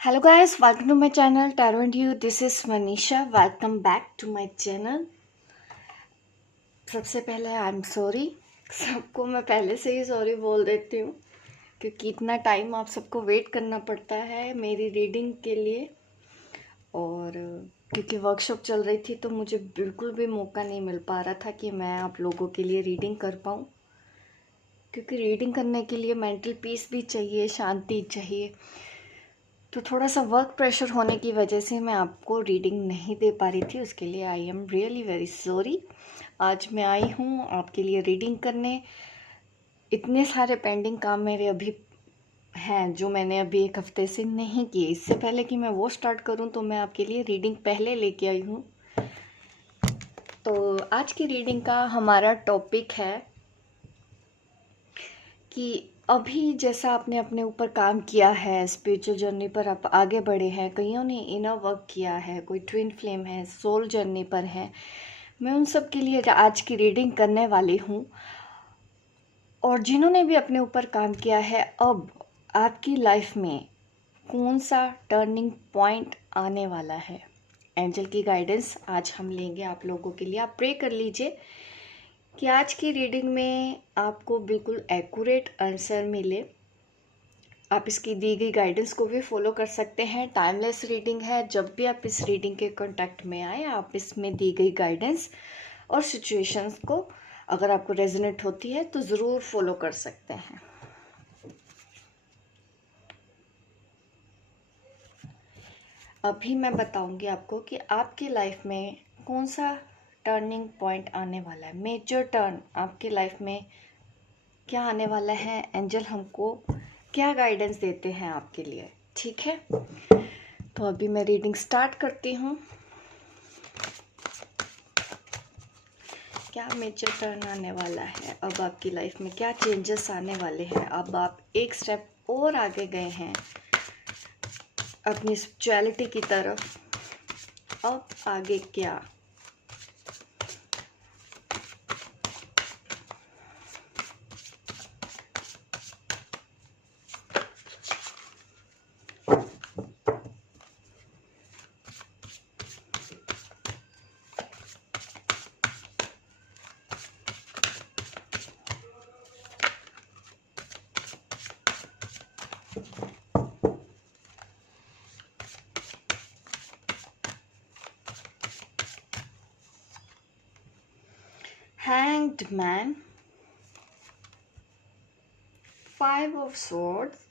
Hello guys, welcome to my channel Tarot and You. This is Manisha. Welcome back to my channel. सबसे पहले I am sorry, सबको मैं पहले से ही sorry बोल देती हूँ क्योंकि इतना टाइम आप सबको वेट करना पड़ता है मेरी रीडिंग के लिए। और क्योंकि वर्कशॉप चल रही थी तो मुझे बिल्कुल भी मौका नहीं मिल पा रहा था कि मैं आप लोगों के लिए रीडिंग कर पाऊँ, क्योंकि रीडिंग करने के लिए मेंटल पीस भी चाहिए, शांति चाहिए। तो थोड़ा सा वर्क प्रेशर होने की वजह से मैं आपको रीडिंग नहीं दे पा रही थी, उसके लिए I am really very sorry. आज मैं आई हूँ आपके लिए रीडिंग करने। इतने सारे पेंडिंग काम मेरे अभी हैं जो मैंने अभी एक हफ्ते से नहीं किए। इससे पहले कि मैं वो स्टार्ट करूँ तो मैं आपके लिए रीडिंग पहले लेके आई हूँ। तो आज की रीडिंग का हमारा टॉपिक है कि अभी जैसा आपने अपने ऊपर काम किया है, स्पिरिचुअल जर्नी पर आप आगे बढ़े हैं, कईयों ने इनर वर्क किया है, कोई ट्विन फ्लेम है, सोल जर्नी पर है, मैं उन सब के लिए आज की रीडिंग करने वाली हूँ। और जिन्होंने भी अपने ऊपर काम किया है, अब आपकी लाइफ में कौन सा टर्निंग पॉइंट आने वाला है, एंजल की गाइडेंस आज हम लेंगे आप लोगों के लिए। आप प्रे कर लीजिए कि आज की रीडिंग में आपको बिल्कुल एक्यूरेट आंसर मिले। आप इसकी दी गई गाइडेंस को भी फॉलो कर सकते हैं। टाइमलेस रीडिंग है, जब भी आप इस रीडिंग के कांटेक्ट में आए आप इसमें दी गई गाइडेंस और सिचुएशंस को अगर आपको रेजोनेट होती है तो ज़रूर फॉलो कर सकते हैं। अभी मैं बताऊंगी आपको कि आपकी लाइफ में कौन सा टर्निंग पॉइंट आने वाला है, मेजर टर्न आपकी लाइफ में क्या आने वाला है, एंजल हमको क्या गाइडेंस देते हैं आपके लिए। ठीक है, तो अभी मैं रीडिंग स्टार्ट करती हूँ। क्या मेजर टर्न आने वाला है, अब आपकी लाइफ में क्या चेंजेस आने वाले हैं, अब आप एक स्टेप और आगे गए हैं अपनी स्पिरिचुअलिटी की तरफ, अब आगे क्या। Hanged Man, 5 of Swords।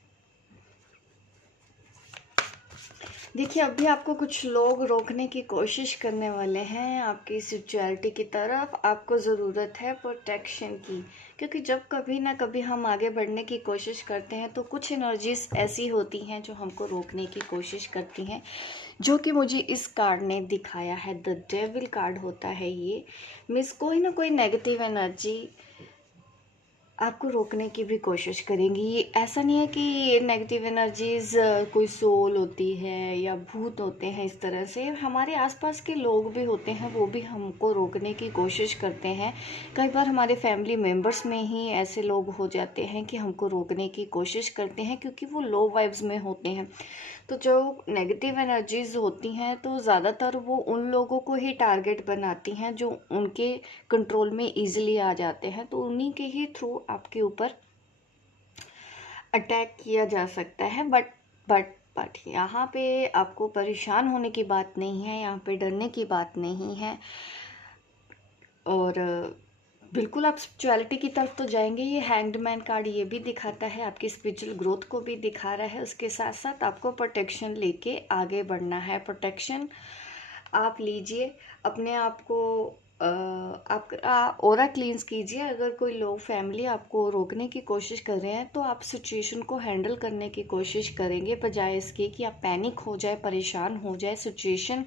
देखिए, अभी आपको कुछ लोग रोकने की कोशिश करने वाले हैं आपकी स्पिरिचुअलिटी की तरफ। आपको ज़रूरत है प्रोटेक्शन की, क्योंकि जब कभी ना कभी हम आगे बढ़ने की कोशिश करते हैं तो कुछ एनर्जीज ऐसी होती हैं जो हमको रोकने की कोशिश करती हैं, जो कि मुझे इस कार्ड ने दिखाया है। द डेविल कार्ड होता है ये। मीन्स कोई ना कोई नेगेटिव एनर्जी आपको रोकने की भी कोशिश करेंगी। ये ऐसा नहीं है कि ये नेगेटिव एनर्जीज कोई सोल होती है या भूत होते हैं, इस तरह से हमारे आसपास के लोग भी होते हैं, वो भी हमको रोकने की कोशिश करते हैं। कई बार हमारे फैमिली मेम्बर्स में ही ऐसे लोग हो जाते हैं कि हमको रोकने की कोशिश करते हैं, क्योंकि वो लो वाइब्स में होते हैं। तो जो नेगेटिव एनर्जीज होती हैं तो ज़्यादातर वो उन लोगों को ही टारगेट बनाती हैं जो उनके कंट्रोल में इजीली आ जाते हैं, तो उन्हीं के ही थ्रू आपके ऊपर अटैक किया जा सकता है। बट यहाँ पे आपको परेशान होने की बात नहीं है, यहाँ पे डरने की बात नहीं है। और बिल्कुल आप स्पिरिचुअलिटी की तरफ तो जाएंगे। ये हैंग्ड मैन कार्ड ये भी दिखाता है, आपकी स्पिरिचुअल ग्रोथ को भी दिखा रहा है। उसके साथ साथ आपको प्रोटेक्शन लेके आगे बढ़ना है। प्रोटेक्शन आप लीजिए, अपने आप को आप ऑरा क्लींस कीजिए। अगर कोई लोग फैमिली आपको रोकने की कोशिश कर रहे हैं तो आप सिचुएशन को हैंडल करने की कोशिश करेंगे, बजाय इसके कि आप पैनिक हो जाए, परेशान हो जाए। सिचुएशन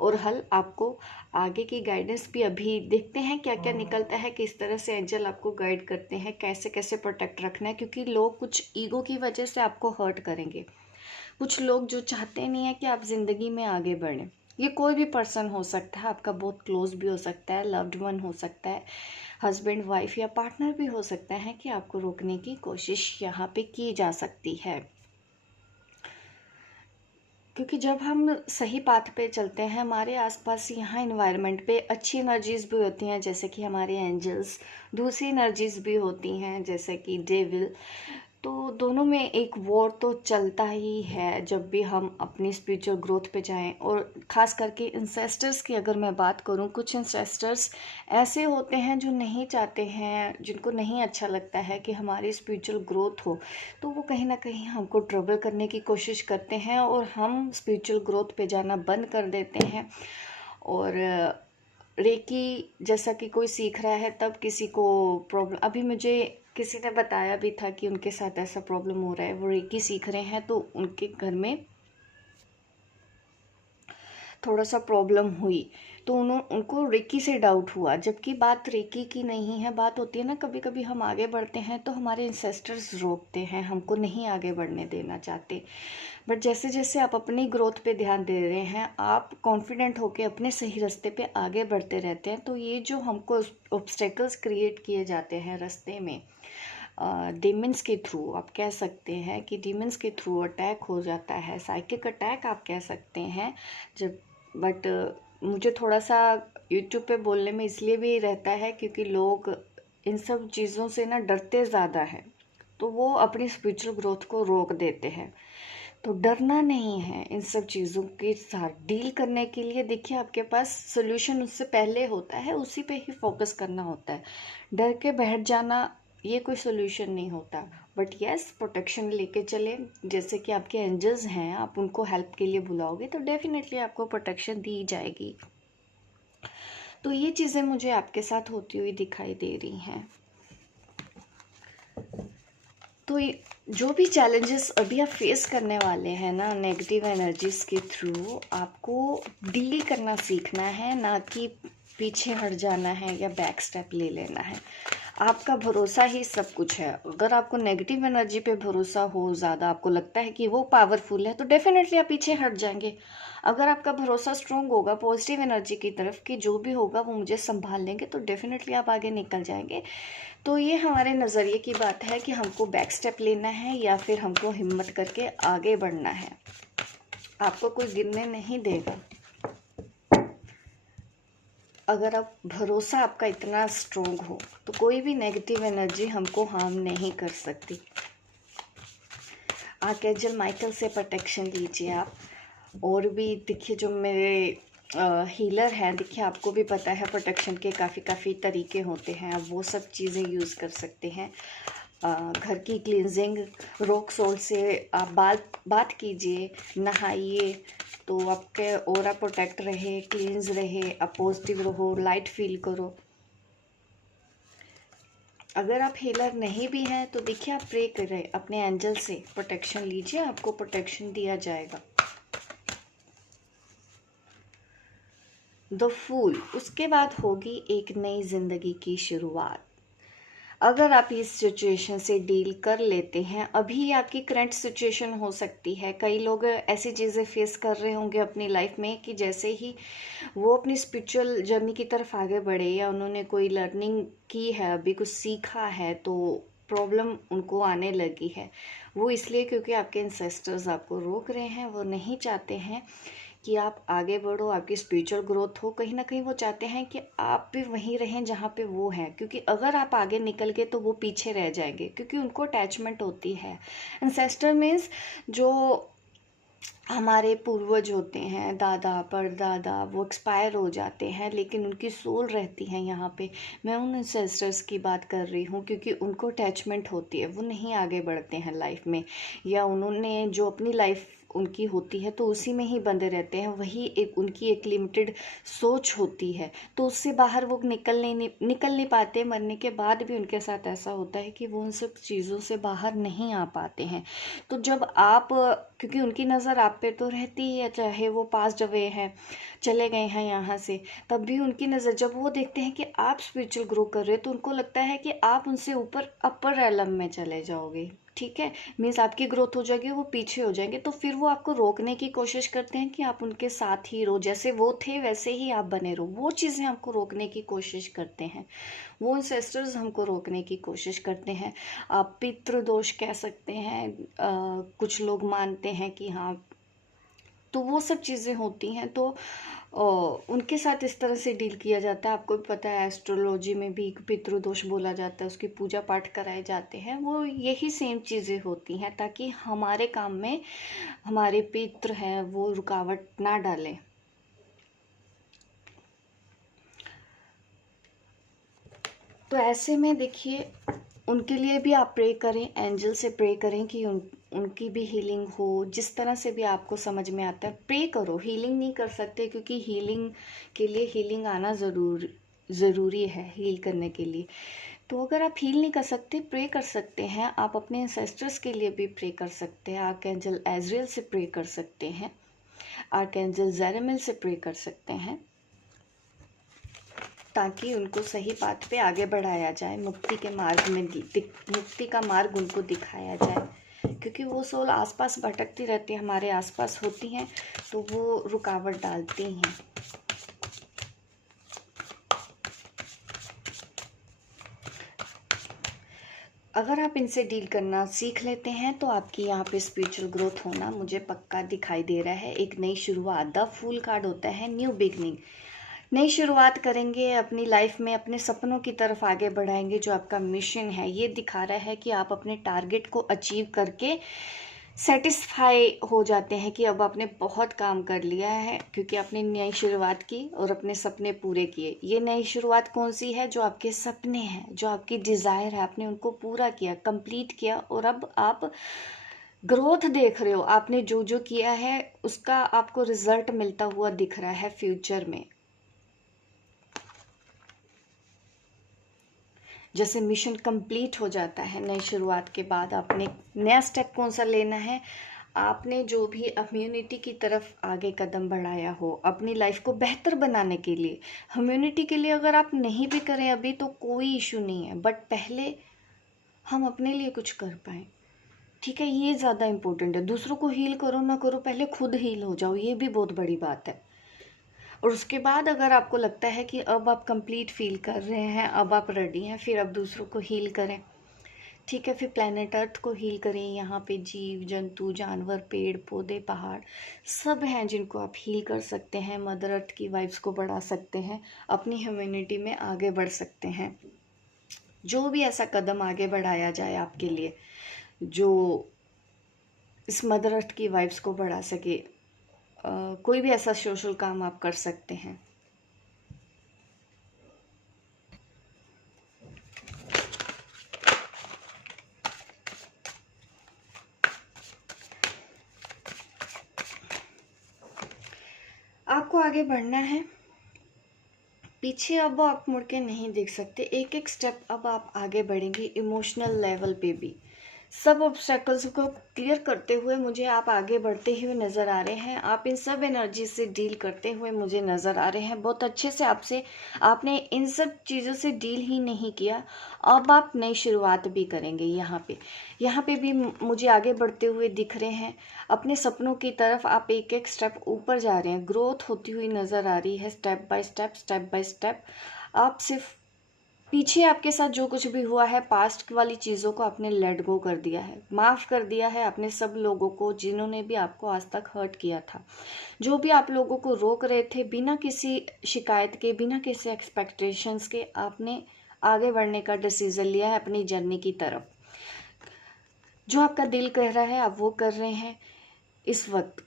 और हल आपको आगे की गाइडेंस भी अभी देखते हैं क्या क्या निकलता है, किस तरह से एंजल आपको गाइड करते हैं, कैसे कैसे प्रोटेक्ट रखना है। क्योंकि लोग कुछ ईगो की वजह से आपको हर्ट करेंगे, कुछ लोग जो चाहते नहीं है कि आप ज़िंदगी में आगे बढ़ें। ये कोई भी पर्सन हो सकता है, आपका बहुत क्लोज भी हो सकता है, लव्ड वन हो सकता है, हस्बैंड वाइफ या पार्टनर भी हो सकता है कि आपको रोकने की कोशिश यहाँ पे की जा सकती है। क्योंकि जब हम सही पाथ पे चलते हैं, हमारे आसपास यहाँ इन्वायरमेंट पे अच्छी एनर्जीज भी होती हैं, जैसे कि हमारे एंजल्स। दूसरी एनर्जीज भी होती हैं, जैसे कि डेविल। तो दोनों में एक वॉर तो चलता ही है जब भी हम अपनी स्पिरिचुअल ग्रोथ पे जाएं। और ख़ास करके इंसेस्टर्स की अगर मैं बात करूं, कुछ इंसेस्टर्स ऐसे होते हैं जो नहीं चाहते हैं, जिनको नहीं अच्छा लगता है कि हमारी स्पिरिचुअल ग्रोथ हो। तो वो कहीं ना कहीं हमको ट्रबल करने की कोशिश करते हैं और हम स्पिरिचुअल ग्रोथ पे जाना बंद कर देते हैं। और रेकी जैसा कि कोई सीख रहा है, तब किसी को प्रॉब्लम, अभी मुझे किसी ने बताया भी था कि उनके साथ ऐसा प्रॉब्लम हो रहा है, वो रेकी सीख रहे हैं तो उनके घर में थोड़ा सा प्रॉब्लम हुई। तो उनको रेकी से डाउट हुआ, जबकि बात रेकी की नहीं है। बात होती है ना, कभी कभी हम आगे बढ़ते हैं तो हमारे इंसेस्टर्स रोकते हैं, हमको नहीं आगे बढ़ने देना चाहते। बट जैसे जैसे आप अपनी ग्रोथ पे ध्यान दे रहे हैं, आप कॉन्फिडेंट होके अपने सही रास्ते पे आगे बढ़ते रहते हैं, तो ये जो हमको ऑब्स्टेकल्स क्रिएट किए जाते हैं रास्ते में, डीमंस के थ्रू आप कह सकते हैं कि डीमंस के थ्रू अटैक हो जाता है, साइकिक अटैक आप कह सकते हैं। जब बट मुझे थोड़ा सा यूट्यूब पे बोलने में इसलिए भी रहता है क्योंकि लोग इन सब चीज़ों से ना डरते ज़्यादा है, तो वो अपनी स्पिरिचुअल ग्रोथ को रोक देते हैं। तो डरना नहीं है इन सब चीज़ों के साथ डील करने के लिए। देखिए, आपके पास सोल्यूशन उससे पहले होता है, उसी पे ही फोकस करना होता है। डर के बैठ जाना ये कोई सोल्यूशन नहीं होता। बट यस, प्रोटेक्शन लेके चले। जैसे कि आपके एंजल्स हैं, आप उनको हेल्प के लिए बुलाओगे तो डेफिनेटली आपको प्रोटेक्शन दी जाएगी। तो ये चीज़ें मुझे आपके साथ होती हुई दिखाई दे रही हैं। तो जो भी चैलेंजेस अभी आप फेस करने वाले हैं ना, नेगेटिव एनर्जीज के थ्रू, आपको डील करना सीखना है, ना कि पीछे हट जाना है या बैक स्टेप ले लेना है। आपका भरोसा ही सब कुछ है। अगर आपको नेगेटिव एनर्जी पे भरोसा हो ज़्यादा, आपको लगता है कि वो पावरफुल है, तो डेफिनेटली आप पीछे हट जाएंगे। अगर आपका भरोसा स्ट्रोंग होगा पॉजिटिव एनर्जी की तरफ कि जो भी होगा वो मुझे संभाल लेंगे, तो डेफिनेटली आप आगे निकल जाएंगे। तो ये हमारे नज़रिए की बात है कि हमको बैक स्टेप लेना है या फिर हमको हिम्मत करके आगे बढ़ना है। आपको कोई गिरने नहीं देगा अगर आप भरोसा आपका इतना स्ट्रोंग हो, तो कोई भी नेगेटिव एनर्जी हमको हार्म नहीं कर सकती। आर्कएंजल माइकल से प्रोटेक्शन लीजिए आप। और भी देखिए, जो मेरे हीलर हैं, देखिए आपको भी पता है प्रोटेक्शन के काफ़ी तरीके होते हैं, आप वो सब चीज़ें यूज़ कर सकते हैं। घर की क्लींजिंग, रॉक सॉल्ट से आप बात कीजिए, नहाइए, तो आपके ऑरा प्रोटेक्ट रहे, क्लींस रहे, आप पॉजिटिव रहो, लाइट फील करो। अगर आप हीलर नहीं भी हैं तो देखिए, आप प्रे करें, अपने एंजल से प्रोटेक्शन लीजिए, आपको प्रोटेक्शन दिया जाएगा। द फूल, उसके बाद होगी एक नई जिंदगी की शुरुआत। अगर आप इस सिचुएशन से डील कर लेते हैं, अभी आपकी करंट सिचुएशन हो सकती है, कई लोग ऐसी चीज़ें फेस कर रहे होंगे अपनी लाइफ में कि जैसे ही वो अपनी स्पिरिचुअल जर्नी की तरफ आगे बढ़े या उन्होंने कोई लर्निंग की है, अभी कुछ सीखा है, तो प्रॉब्लम उनको आने लगी है। वो इसलिए क्योंकि आपके इंसेस्टर्स आपको रोक रहे हैं, वो नहीं चाहते हैं कि आप आगे बढ़ो, आपकी स्पिरिचुअल ग्रोथ हो। कहीं ना कहीं वो चाहते हैं कि आप भी वहीं रहें जहाँ पे वो हैं, क्योंकि अगर आप आगे निकल गए तो वो पीछे रह जाएंगे, क्योंकि उनको अटैचमेंट होती है। इंसेस्टर मीन्स जो हमारे पूर्वज होते हैं, दादा परदादा, वो एक्सपायर हो जाते हैं लेकिन उनकी सोल रहती है यहाँ पे। मैं उन इंसेस्टर्स की बात कर रही हूँ, क्योंकि उनको अटैचमेंट होती है, वो नहीं आगे बढ़ते हैं लाइफ में, या उन्होंने जो अपनी लाइफ उनकी होती है तो उसी में ही बंधे रहते हैं। वही एक उनकी एक लिमिटेड सोच होती है, तो उससे बाहर वो निकल नहीं पाते। मरने के बाद भी उनके साथ ऐसा होता है कि वो उन सब चीज़ों से बाहर नहीं आ पाते हैं। तो जब आप, क्योंकि उनकी नज़र आप पे तो रहती ही है, चाहे वो पास्ट अवे हैं, चले गए हैं यहाँ से, तब भी उनकी नज़र, जब वो देखते हैं कि आप स्पिरिचुअल ग्रो कर रहे हो, तो उनको लगता है कि आप उनसे ऊपर अपर एलम में चले जाओगे। ठीक है, मीन्स आपकी ग्रोथ हो जाएगी, वो पीछे हो जाएंगे, तो फिर वो आपको रोकने की कोशिश करते हैं कि आप उनके साथ ही रहो, जैसे वो थे वैसे ही आप बने रहो। वो चीज़ें आपको रोकने की कोशिश करते हैं, वो इंसेस्टर्स हमको रोकने की कोशिश करते हैं। आप पितृदोष कह सकते हैं। कुछ लोग मानते हैं कि हाँ, तो वो सब चीज़ें होती हैं, तो उनके साथ इस तरह से डील किया जाता है। आपको भी पता है एस्ट्रोलॉजी में भी पितृदोष बोला जाता है, उसकी पूजा पाठ कराए जाते हैं, वो यही सेम चीज़ें होती हैं ताकि हमारे काम में हमारे पितृ हैं वो रुकावट ना डालें। तो ऐसे में देखिए, उनके लिए भी आप प्रे करें, एंजल से प्रे करें कि उनकी भी हीलिंग हो, जिस तरह से भी आपको समझ में आता है प्रे करो। हीलिंग नहीं कर सकते क्योंकि हीलिंग के लिए हीलिंग आना ज़रूरी है हील करने के लिए। तो अगर आप हील नहीं कर सकते, प्रे कर सकते हैं। आप अपने एंसेस्टर्स के लिए भी प्रे कर सकते हैं, आर्कएंजल एजरियल से प्रे कर सकते हैं, आर्कएंजल जेरेमिल से प्रे कर सकते हैं, ताकि उनको सही बात पे आगे बढ़ाया जाए, मुक्ति के मार्ग में मुक्ति का मार्ग उनको दिखाया जाए। क्योंकि वो सोल आसपास भटकती रहती है, हमारे आसपास होती हैं, तो वो रुकावट डालती हैं। अगर आप इनसे डील करना सीख लेते हैं तो आपकी यहाँ पे स्पिरिचुअल ग्रोथ होना मुझे पक्का दिखाई दे रहा है। एक नई शुरुआत, द फूल कार्ड होता है न्यू बिगनिंग। नई शुरुआत करेंगे अपनी लाइफ में, अपने सपनों की तरफ आगे बढ़ाएंगे। जो आपका मिशन है ये दिखा रहा है कि आप अपने टारगेट को अचीव करके सेटिस्फाई हो जाते हैं कि अब आपने बहुत काम कर लिया है, क्योंकि आपने नई शुरुआत की और अपने सपने पूरे किए। ये नई शुरुआत कौन सी है? जो आपके सपने हैं, जो आपकी डिज़ायर है, आपने उनको पूरा किया, कंप्लीट किया, और अब आप ग्रोथ देख रहे हो। आपने जो जो किया है उसका आपको रिजल्ट मिलता हुआ दिख रहा है फ्यूचर में। जैसे मिशन कंप्लीट हो जाता है नई शुरुआत के बाद, आपने नया स्टेप कौन सा लेना है? आपने जो भी ह्यूमैनिटी की तरफ आगे कदम बढ़ाया हो अपनी लाइफ को बेहतर बनाने के लिए। ह्यूमैनिटी के लिए अगर आप नहीं भी करें अभी तो कोई इशू नहीं है, बट पहले हम अपने लिए कुछ कर पाए, ठीक है? ये ज़्यादा इम्पोर्टेंट है। दूसरों को हील करो ना करो, पहले खुद हील हो जाओ, ये भी बहुत बड़ी बात है। और उसके बाद अगर आपको लगता है कि अब आप कंप्लीट फील कर रहे हैं, अब आप रेडी हैं, फिर आप दूसरों को हील करें, ठीक है? फिर प्लेनेट अर्थ को हील करें। यहाँ पे जीव जंतु, जानवर, पेड़ पौधे, पहाड़ सब हैं जिनको आप हील कर सकते हैं। मदर अर्थ की वाइब्स को बढ़ा सकते हैं, अपनी ह्यूमैनिटी में आगे बढ़ सकते हैं। जो भी ऐसा कदम आगे बढ़ाया जाए आपके लिए जो इस मदर अर्थ की वाइब्स को बढ़ा सके, कोई भी ऐसा सोशल काम आप कर सकते हैं। आपको आगे बढ़ना है, पीछे अब आप मुड़ के नहीं देख सकते। एक एक स्टेप अब आप आगे बढ़ेंगे। इमोशनल लेवल पे भी सब ऑब्स्टेकल्स को क्लियर करते हुए मुझे आप आगे बढ़ते हुए नज़र आ रहे हैं। आप इन सब एनर्जी से डील करते हुए मुझे नज़र आ रहे हैं बहुत अच्छे से। आपने इन सब चीज़ों से डील ही नहीं किया, अब आप नई शुरुआत भी करेंगे। यहाँ पे भी मुझे आगे बढ़ते हुए दिख रहे हैं। अपने सपनों की तरफ आप एक एक स्टेप ऊपर जा रहे हैं, ग्रोथ होती हुई नज़र आ रही है step by step, step by step. आप सिर्फ पीछे आपके साथ जो कुछ भी हुआ है, पास्ट वाली चीज़ों को आपने लेट गो कर दिया है, माफ़ कर दिया है आपने सब लोगों को जिन्होंने भी आपको आज तक हर्ट किया था। जो भी आप लोगों को रोक रहे थे, बिना किसी शिकायत के, बिना किसी एक्सपेक्टेशंस के आपने आगे बढ़ने का डिसीज़न लिया है अपनी जर्नी की तरफ। जो आपका दिल कह रहा है आप वो कर रहे हैं इस वक्त।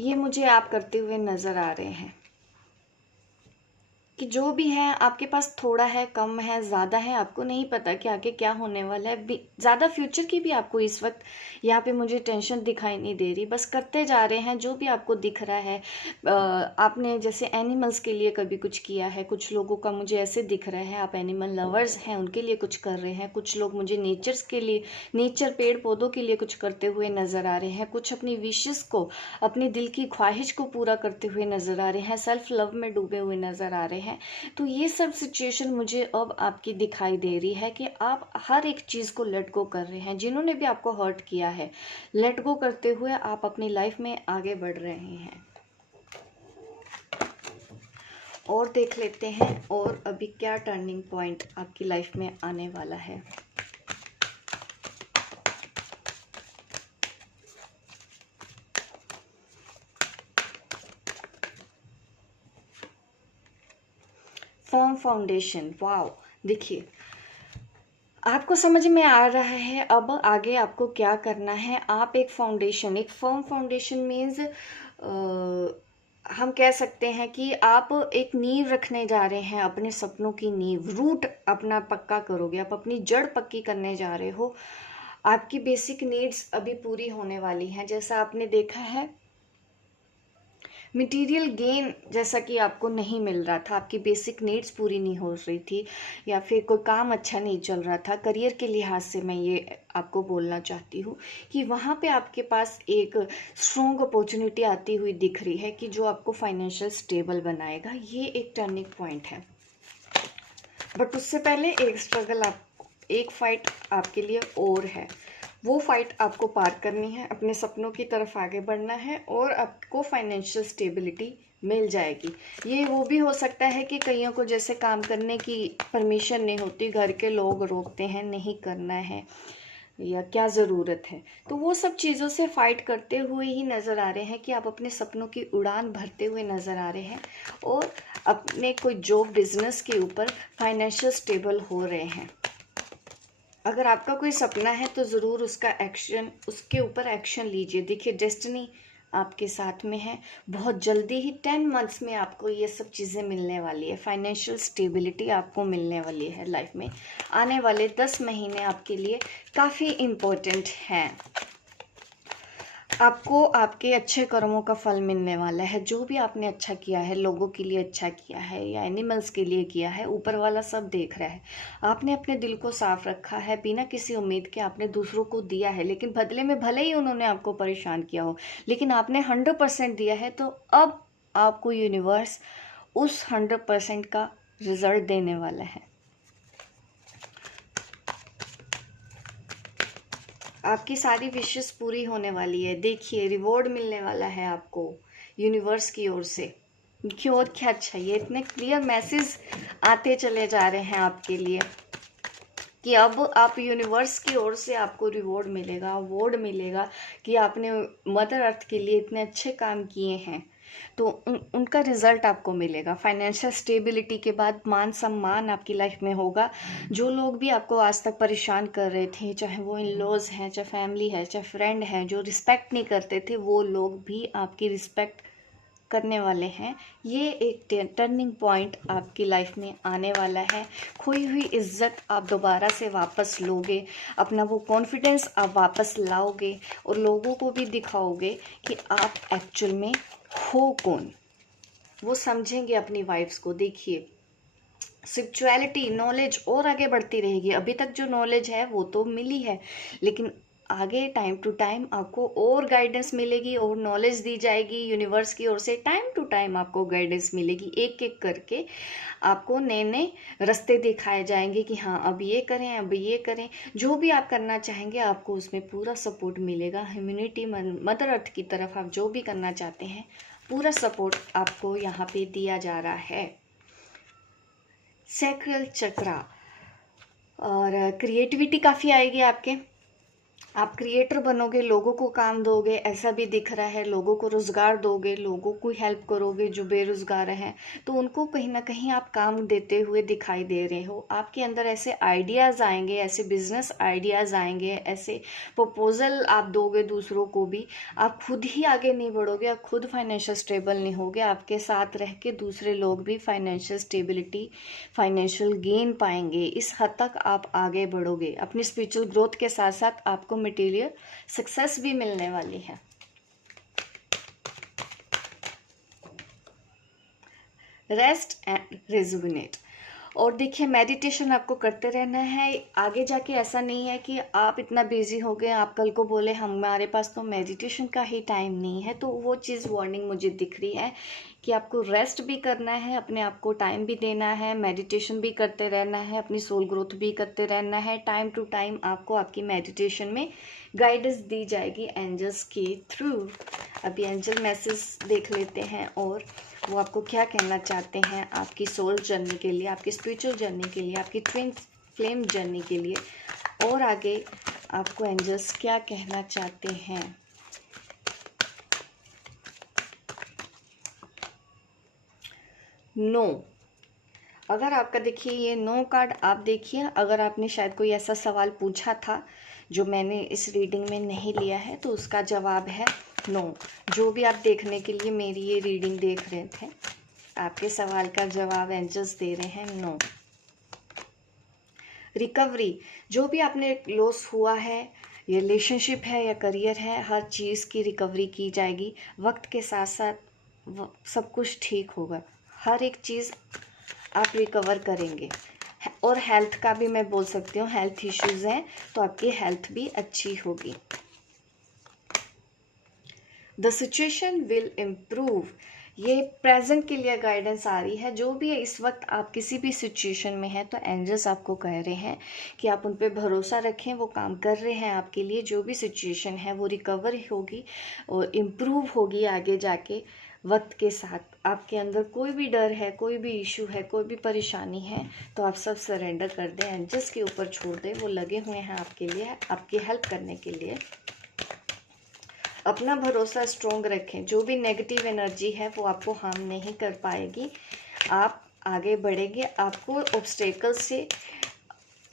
ये मुझे आप करते हुए नज़र आ रहे हैं कि जो भी है आपके पास थोड़ा है, कम है, ज़्यादा है, आपको नहीं पता कि आगे क्या होने वाला है। ज़्यादा फ्यूचर की भी आपको इस वक्त यहाँ पे मुझे टेंशन दिखाई नहीं दे रही। बस करते जा रहे हैं जो भी आपको दिख रहा है। आपने जैसे एनिमल्स के लिए कभी कुछ किया है, कुछ लोगों का मुझे ऐसे दिख रहा है आप एनिमल लवर्स हैं, उनके लिए कुछ कर रहे हैं। कुछ लोग मुझे नेचर पेड़ पौधों के लिए कुछ करते हुए नज़र आ रहे हैं। कुछ अपनी विशेस को, अपने दिल की ख्वाहिश को पूरा करते हुए नज़र आ रहे हैं, सेल्फ लव में डूबे हुए नज़र आ रहे हैं। तो ये सब सिचुएशन मुझे अब आपकी दिखाई दे रही है कि आप हर एक चीज़ को लेट गो कर रहे हैं। जिन्होंने भी आपको हर्ट किया है, लेट गो करते हुए आप अपनी लाइफ में आगे बढ़ रहे हैं। और देख लेते हैं और अभी क्या टर्निंग पॉइंट आपकी लाइफ में आने वाला है। Firm foundation. वाओ, देखिए आपको समझ में आ रहा है अब आगे आपको क्या करना है। आप एक फाउंडेशन, एक फर्म फाउंडेशन मीन्स हम कह सकते हैं कि आप एक नींव रखने जा रहे हैं, अपने सपनों की नींव, रूट अपना पक्का करोगे, आप अपनी जड़ पक्की करने जा रहे हो। आपकी बेसिक नीड्स अभी पूरी होने वाली हैं। जैसा आपने देखा है मटेरियल गेन जैसा कि आपको नहीं मिल रहा था, आपकी बेसिक नीड्स पूरी नहीं हो रही थी, या फिर कोई काम अच्छा नहीं चल रहा था, करियर के लिहाज से मैं ये आपको बोलना चाहती हूँ कि वहाँ पे आपके पास एक स्ट्रॉन्ग अपॉर्चुनिटी आती हुई दिख रही है कि जो आपको फाइनेंशियल स्टेबल बनाएगा। ये एक टर्निंग पॉइंट है। बट उससे पहले एक स्ट्रगल, आप एक फाइट आपके लिए और है। वो फाइट आपको पार करनी है, अपने सपनों की तरफ आगे बढ़ना है और आपको फाइनेंशियल स्टेबिलिटी मिल जाएगी। ये वो भी हो सकता है कि कईयों को जैसे काम करने की परमिशन नहीं होती, घर के लोग रोकते हैं, नहीं करना है या क्या ज़रूरत है, तो वो सब चीज़ों से फाइट करते हुए ही नज़र आ रहे हैं कि आप अपने सपनों की उड़ान भरते हुए नज़र आ रहे हैं और अपने कोई जॉब बिजनेस के ऊपर फाइनेंशियल स्टेबल हो रहे हैं। अगर आपका कोई सपना है तो ज़रूर उसका एक्शन, उसके ऊपर एक्शन लीजिए। देखिए डेस्टिनी आपके साथ में है। बहुत जल्दी ही 10 मंथ्स में आपको ये सब चीज़ें मिलने वाली है। फाइनेंशियल स्टेबिलिटी आपको मिलने वाली है लाइफ में। आने वाले 10 महीने आपके लिए काफ़ी इम्पोर्टेंट हैं। आपको आपके अच्छे कर्मों का फल मिलने वाला है। जो भी आपने अच्छा किया है, लोगों के लिए अच्छा किया है या एनिमल्स के लिए किया है, ऊपर वाला सब देख रहा है। आपने अपने दिल को साफ रखा है, बिना किसी उम्मीद के आपने दूसरों को दिया है, लेकिन बदले में भले ही उन्होंने आपको परेशान किया हो, लेकिन आपने 100% दिया है। तो अब आपको यूनिवर्स उस 100% का रिजल्ट देने वाला है। आपकी सारी विशेस पूरी होने वाली है। देखिए रिवॉर्ड मिलने वाला है आपको यूनिवर्स की ओर से। क्यों और क्या चाहिए, इतने क्लियर मैसेज आते चले जा रहे हैं आपके लिए कि अब आप यूनिवर्स की ओर से आपको रिवॉर्ड मिलेगा, अवार्ड मिलेगा कि आपने मदर अर्थ के लिए इतने अच्छे काम किए हैं, तो उनका रिजल्ट आपको मिलेगा। फाइनेंशियल स्टेबिलिटी के बाद मान सम्मान आपकी लाइफ में होगा। जो लोग भी आपको आज तक परेशान कर रहे थे, चाहे वो इन लॉज हैं, चाहे फैमिली है, चाहे फ्रेंड हैं, जो रिस्पेक्ट नहीं करते थे, वो लोग भी आपकी रिस्पेक्ट करने वाले हैं। ये एक टर्निंग पॉइंट आपकी लाइफ में आने वाला है। खोई हुई इज्जत आप दोबारा से वापस लोगे, अपना वो कॉन्फिडेंस आप वापस लाओगे और लोगों को भी दिखाओगे कि आप एक्चुअल में हो कौन। वो समझेंगे अपनी वाइफ्स को। देखिए स्पिरिचुअलिटी, नॉलेज और आगे बढ़ती रहेगी। अभी तक जो नॉलेज है वो तो मिली है, लेकिन आगे टाइम टू टाइम आपको और गाइडेंस मिलेगी और नॉलेज दी जाएगी यूनिवर्स की ओर से। टाइम टू टाइम आपको गाइडेंस मिलेगी, एक एक करके आपको नए नए रास्ते दिखाए जाएंगे कि हाँ अब ये करें, अब ये करें। जो भी आप करना चाहेंगे आपको उसमें पूरा सपोर्ट मिलेगा। ह्यूमैनिटी, मदर अर्थ की तरफ आप जो भी करना चाहते हैं, पूरा सपोर्ट आपको यहाँ पे दिया जा रहा है। सैक्रल चक्रा और क्रिएटिविटी काफ़ी आएगी आपके। आप क्रिएटर बनोगे, लोगों को काम दोगे, ऐसा भी दिख रहा है। लोगों को रोज़गार दोगे, लोगों को हेल्प करोगे जो बेरोज़गार हैं, तो उनको कहीं ना कहीं आप काम देते हुए दिखाई दे रहे हो। आपके अंदर ऐसे आइडियाज़ आएंगे, ऐसे बिजनेस आइडियाज़ आएंगे, ऐसे प्रपोजल आप दोगे दूसरों को भी। आप खुद ही आगे नहीं बढ़ोगे, आप खुद फाइनेंशियल स्टेबल नहीं होगे, आपके साथ रह के दूसरे लोग भी फाइनेंशियल स्टेबिलिटी, फाइनेंशियल गेन पाएंगे। इस हद तक आप आगे बढ़ोगे। अपनी स्पिरिचुअल ग्रोथ के साथ साथ आपको मटेरियल सक्सेस भी मिलने वाली है। Rest and rejuvenate. और देखिए मेडिटेशन आपको करते रहना है। आगे जाके ऐसा नहीं है कि आप इतना बिजी हो गए, आप कल को बोले हमारे पास तो मेडिटेशन का ही टाइम नहीं है, तो वो चीज़ वार्निंग मुझे दिख रही है कि आपको रेस्ट भी करना है, अपने आप को टाइम भी देना है, मेडिटेशन भी करते रहना है, अपनी सोल ग्रोथ भी करते रहना है। टाइम टू टाइम आपको आपकी मेडिटेशन में गाइडेंस दी जाएगी एंजल्स के थ्रू। अभी एंजल मैसेज देख लेते हैं और वो आपको क्या कहना चाहते हैं आपकी सोल जर्नी के लिए, आपकी स्पिरिचुअल जर्नी के लिए, आपकी ट्विन फ्लेम जर्नी के लिए। और आगे आपको एंजल्स क्या कहना चाहते हैं। नो, अगर आपका देखिए ये नो कार्ड, आप देखिए अगर आपने शायद कोई ऐसा सवाल पूछा था जो मैंने इस रीडिंग में नहीं लिया है तो उसका जवाब है नो। जो भी आप देखने के लिए मेरी ये रीडिंग देख रहे थे, आपके सवाल का जवाब एंजल्स दे रहे हैं नो। रिकवरी, जो भी आपने लॉस हुआ है, ये रिलेशनशिप है या करियर है, हर चीज़ की रिकवरी की जाएगी। वक्त के साथ साथ सब कुछ ठीक होगा, हर एक चीज़ आप रिकवर करेंगे। और हेल्थ का भी मैं बोल सकती हूँ, हेल्थ इश्यूज हैं तो आपकी हेल्थ भी अच्छी होगी। द सिचुएशन विल इम्प्रूव, ये प्रेजेंट के लिए गाइडेंस आ रही है। जो भी है इस वक्त आप किसी भी सिचुएशन में हैं तो एंजल्स आपको कह रहे हैं कि आप उन पर भरोसा रखें, वो काम कर रहे हैं आपके लिए। जो भी सिचुएशन है वो रिकवर होगी और इम्प्रूव होगी आगे जाके वक्त के साथ। आपके अंदर कोई भी डर है, कोई भी इशू है, कोई भी परेशानी है तो आप सब सरेंडर कर दें, एंजल्स के ऊपर छोड़ दें। वो लगे हुए हैं आपके लिए, आपकी हेल्प करने के लिए। अपना भरोसा स्ट्रोंग रखें, जो भी नेगेटिव एनर्जी है वो आपको हार्म नहीं कर पाएगी। आप आगे बढ़ेंगे, आपको ऑब्स्टेकल्स से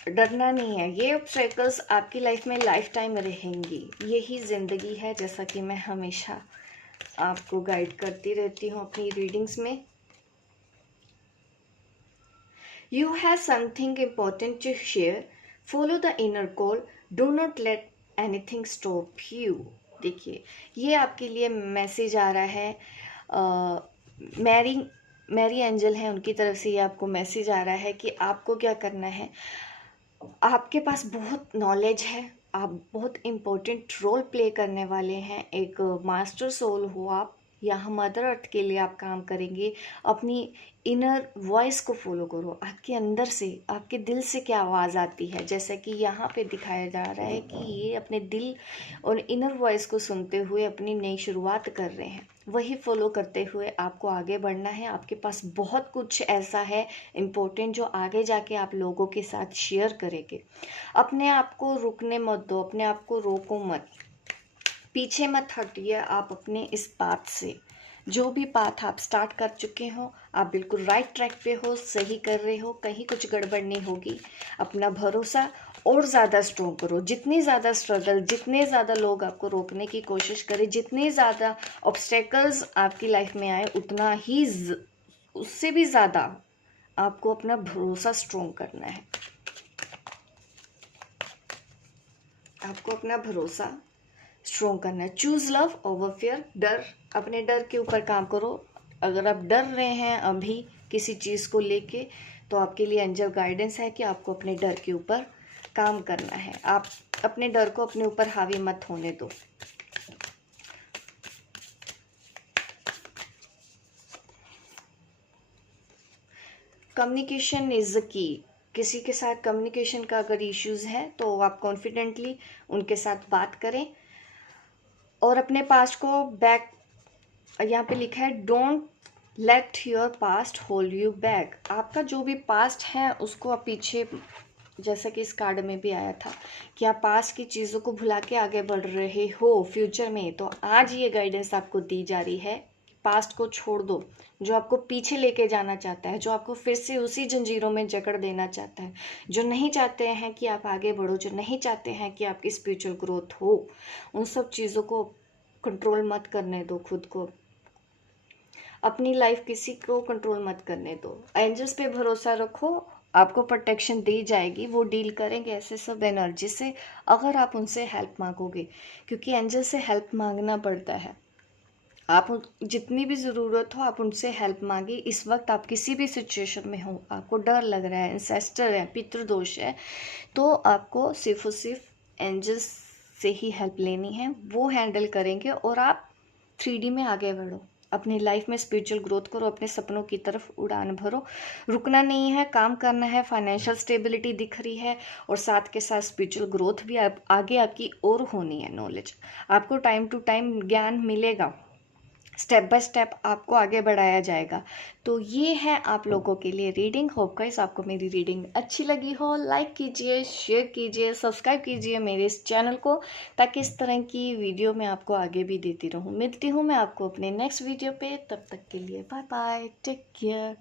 डरना नहीं है। ये ऑब्स्टेकल्स आपकी लाइफ में लाइफ टाइम रहेंगी, यही ज़िंदगी है। जैसा कि मैं हमेशा आपको गाइड करती रहती हूँ अपनी रीडिंग्स में। You have something important to share, follow the inner call, do not let anything stop you. देखिए ये आपके लिए मैसेज आ रहा है, मैरी एंजल है, उनकी तरफ से ये आपको मैसेज आ रहा है कि आपको क्या करना है। आपके पास बहुत नॉलेज है, आप बहुत इम्पोर्टेंट रोल प्ले करने वाले हैं। एक मास्टर सोल हो आप, यहाँ मदर अर्थ के लिए आप काम करेंगे। अपनी इनर वॉइस को फॉलो करो, आपके अंदर से, आपके दिल से क्या आवाज़ आती है। जैसे कि यहाँ पे दिखाया जा रहा है कि ये अपने दिल और इनर वॉइस को सुनते हुए अपनी नई शुरुआत कर रहे हैं। वही फॉलो करते हुए आपको आगे बढ़ना है। आपके पास बहुत कुछ ऐसा है इम्पोर्टेंट जो आगे जाके आप लोगों के साथ शेयर करेंगे। अपने आप को रुकने मत दो, अपने आप को रोको मत, पीछे मत हटिए आप अपने इस पाथ से। जो भी पाथ आप स्टार्ट कर चुके हो, आप बिल्कुल राइट ट्रैक पे हो, सही कर रहे हो, कहीं कुछ गड़बड़ नहीं होगी। अपना भरोसा और ज़्यादा स्ट्रॉन्ग करो। जितनी ज़्यादा स्ट्रगल, जितने ज़्यादा लोग आपको रोकने की कोशिश करें, जितने ज़्यादा ऑब्स्टेकल्स आपकी लाइफ में आए, उतना ही उससे भी ज़्यादा आपको अपना भरोसा स्ट्रॉन्ग करना है। आपको अपना भरोसा स्ट्रॉन्ग करना है। चूज लव ओवर फियर, डर, अपने डर के ऊपर काम करो। अगर आप डर रहे हैं अभी किसी चीज़ को लेके तो आपके लिए एंजल गाइडेंस है कि आपको अपने डर के ऊपर काम करना है। आप अपने डर को अपने ऊपर हावी मत होने दो। Communication is the key. किसी के साथ कम्युनिकेशन का अगर इश्यूज है तो आप कॉन्फिडेंटली उनके साथ बात करें और अपने पास्ट को बैक, यहाँ पे लिखा है don't let your past hold you back. आपका जो भी पास्ट है उसको आप पीछे, जैसा कि इस कार्ड में भी आया था कि आप पास्ट की चीज़ों को भुला के आगे बढ़ रहे हो फ्यूचर में, तो आज ये गाइडेंस आपको दी जा रही है। पास्ट को छोड़ दो, जो आपको पीछे लेके जाना चाहता है, जो आपको फिर से उसी जंजीरों में जकड़ देना चाहता है, जो नहीं चाहते हैं कि आप आगे बढ़ो, जो नहीं चाहते हैं कि आपकी स्पिरिचुअल ग्रोथ हो, उन सब चीज़ों को कंट्रोल मत करने दो। खुद को, अपनी लाइफ किसी को कंट्रोल मत करने दो। एंजल्स पे भरोसा रखो, आपको प्रोटेक्शन दी जाएगी। वो डील करेंगे ऐसे सब एनर्जी से अगर आप उनसे हेल्प मांगोगे, क्योंकि एंजल से हेल्प मांगना पड़ता है। आप जितनी भी ज़रूरत हो आप उनसे हेल्प मांगे। इस वक्त आप किसी भी सिचुएशन में हो, आपको डर लग रहा है, इंसेस्टर है, पितृदोष है, तो आपको सिर्फ और सिर्फ एंजल्स से ही हेल्प लेनी है। वो हैंडल करेंगे और आप 3D में आगे बढ़ो, अपनी लाइफ में स्पिरिचुअल ग्रोथ करो, अपने सपनों की तरफ उड़ान भरो। रुकना नहीं है, काम करना है। फाइनेंशियल स्टेबिलिटी दिख रही है और साथ के साथ स्पिरिचुअल ग्रोथ भी आगे आपकी और होनी है। नॉलेज आपको टाइम टू टाइम ज्ञान मिलेगा, स्टेप बाय स्टेप आपको आगे बढ़ाया जाएगा। तो ये है आप लोगों के लिए रीडिंग। होप गाइस आपको मेरी रीडिंग अच्छी लगी हो। लाइक कीजिए, शेयर कीजिए, सब्सक्राइब कीजिए मेरे इस चैनल को, ताकि इस तरह की वीडियो मैं आपको आगे भी देती रहूँ। मिलती हूँ मैं आपको अपने नेक्स्ट वीडियो पे, तब तक के लिए बाय बाय, टेक केयर।